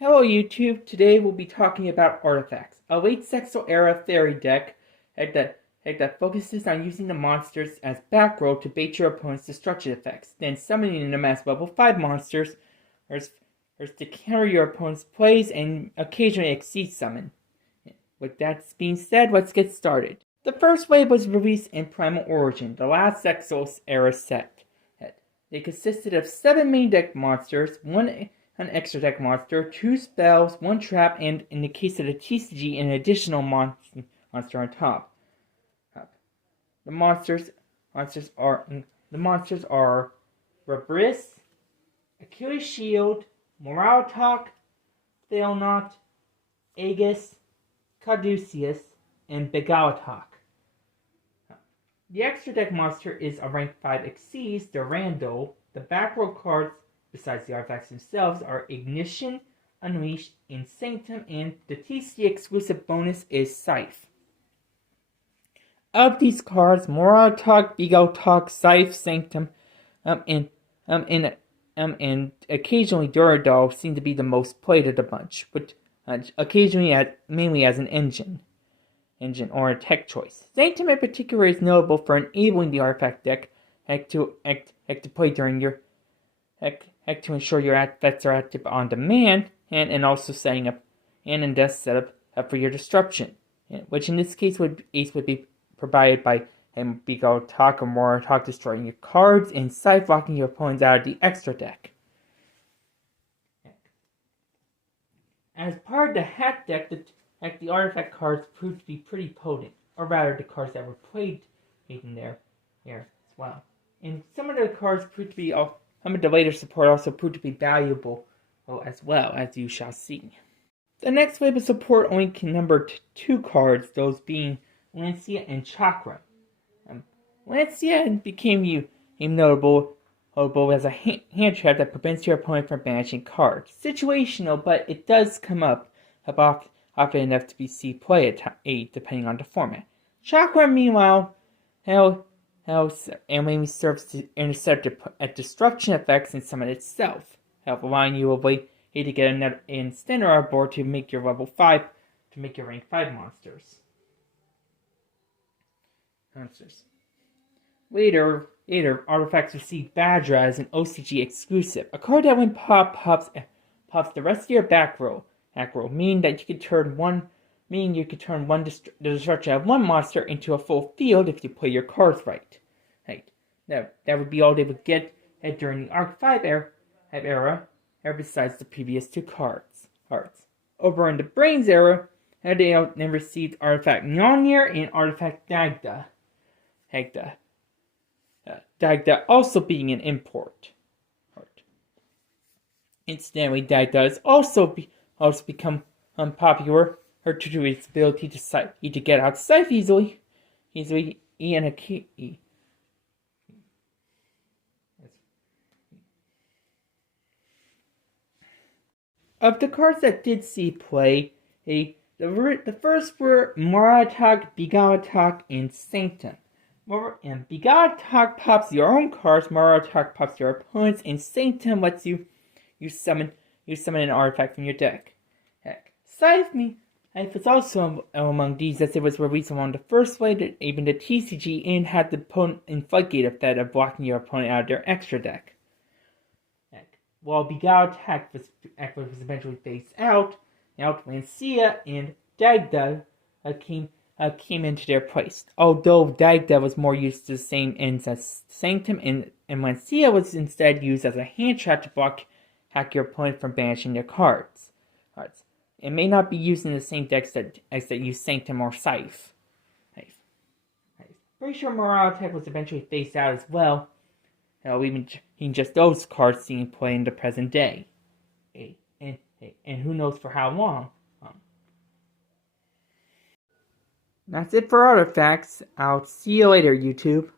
Hello YouTube, today we'll be talking about artifacts. A late Sexual era fairy deck that focuses on using the monsters as back row to bait your opponent's destruction effects, then summoning them as level 5 monsters or to counter your opponent's plays and occasionally exceed summon. With that being said, let's get started. The first wave was released in Primal Origin, the last Sexual era set. They consisted of 7 main deck monsters, an extra deck monster, 2 spells, 1 trap, and in the case of the TCG, an additional monster on top. The monsters are Rabris, Achilles Shield, Moraltalk, Thalnot, Aegis, Caduceus, and Begalatalk. The extra deck monster is a rank 5 Exceeds, Durandal. The back row cards, besides the artifacts themselves, are Ignition, Unleashed, and Sanctum, and the TCG exclusive bonus is Scythe. Of these cards, Moraltalk, Begalatalk, Scythe, Sanctum, and occasionally Durandal seem to be the most played of the bunch, but occasionally mainly as an engine or a tech choice. Sanctum in particular is notable for enabling the artifact deck to play during your to ensure your artifacts are active on demand, and also setting up and in death setup for your disruption, which in this case would be provided by Begalatalk or Moraltalk destroying your cards and Scythe locking your opponents out of the extra deck. As part of the hack deck, the artifact cards proved to be pretty potent, or rather the cards that were played in there as well. And some of the cards proved to be, some of the later support also proved to be valuable as well, as you shall see. The next wave of support only numbered 2 cards, those being Lancia and Chakra. Lancia became notable as a hand trap that prevents your opponent from banishing cards. Situational, but it does come up often enough to be see play at 8, depending on the format. Chakra, meanwhile, mainly serves to intercept disruption effects and summon itself, allowing you a way to get another standard on board to make your level 5, to make your rank 5 monsters. Later, artifacts receive Badra as an OCG exclusive, a card that when pops the rest of your back row, meaning that you could turn the destruction of one monster into a full field if you play your cards right. That would be all they would get during the Arc 5 era, besides the previous 2 cards. Over in the Brains era, they then received Artifact Mjolnir and Artifact Dagda. Dagda also being an import. Incidentally, Dagda has also become unpopular due to its ability to get out Scythe easily and a key. Of the cards that did see play, the first were Moraltalk, Begalatalk, and Sanctum. And Begalatalk pops your own cards, Moraltalk pops your opponents, and Sanctum lets you summon an artifact from your deck. Scythe was also among these, as it was released among the first wave, even the TCG, and had the opponent in floodgate effect of blocking your opponent out of their extra deck. While Begalatalk was eventually phased out, Lancia and Dagda came into their place. Although Dagda was more used to the same ends as Sanctum, and Lancia was instead used as a hand trap to hack your opponent from banishing their cards. It may not be used in the same decks that use Sanctum or Scythe. Pretty sure Moraltalk was eventually phased out as well. Even just those cards seen play in the present day. And who knows for how long. That's it for artifacts. I'll see you later, YouTube.